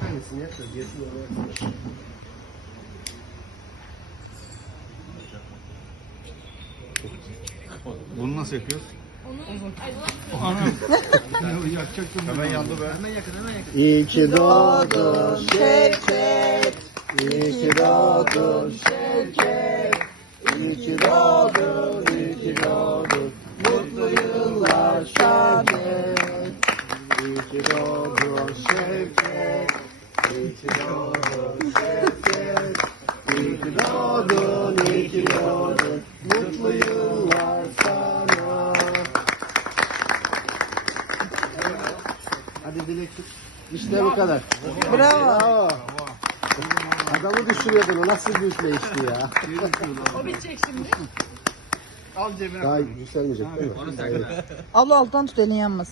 Hangisini yap da diyorsun oraya. Bunu nasıl yapıyoruz? Hemen yandı be. İyi ki doğdun Şevket. İyi ki yıllar Şevket. İyi ki doğdun Şevket. İyi ki doğdun Şevket. İyi ki doğdun, iyi ki doğdun. Mutlu yıllar sana. Hadi dilek tut. İşte bu kadar. Bravo. Adamı düşürüyordun. O nasıl bir üfleyişti ya. O bitecek şimdi. Al cebine. Daha yükselmeyecek değil mi? Abla alttan tut elin yanmasın.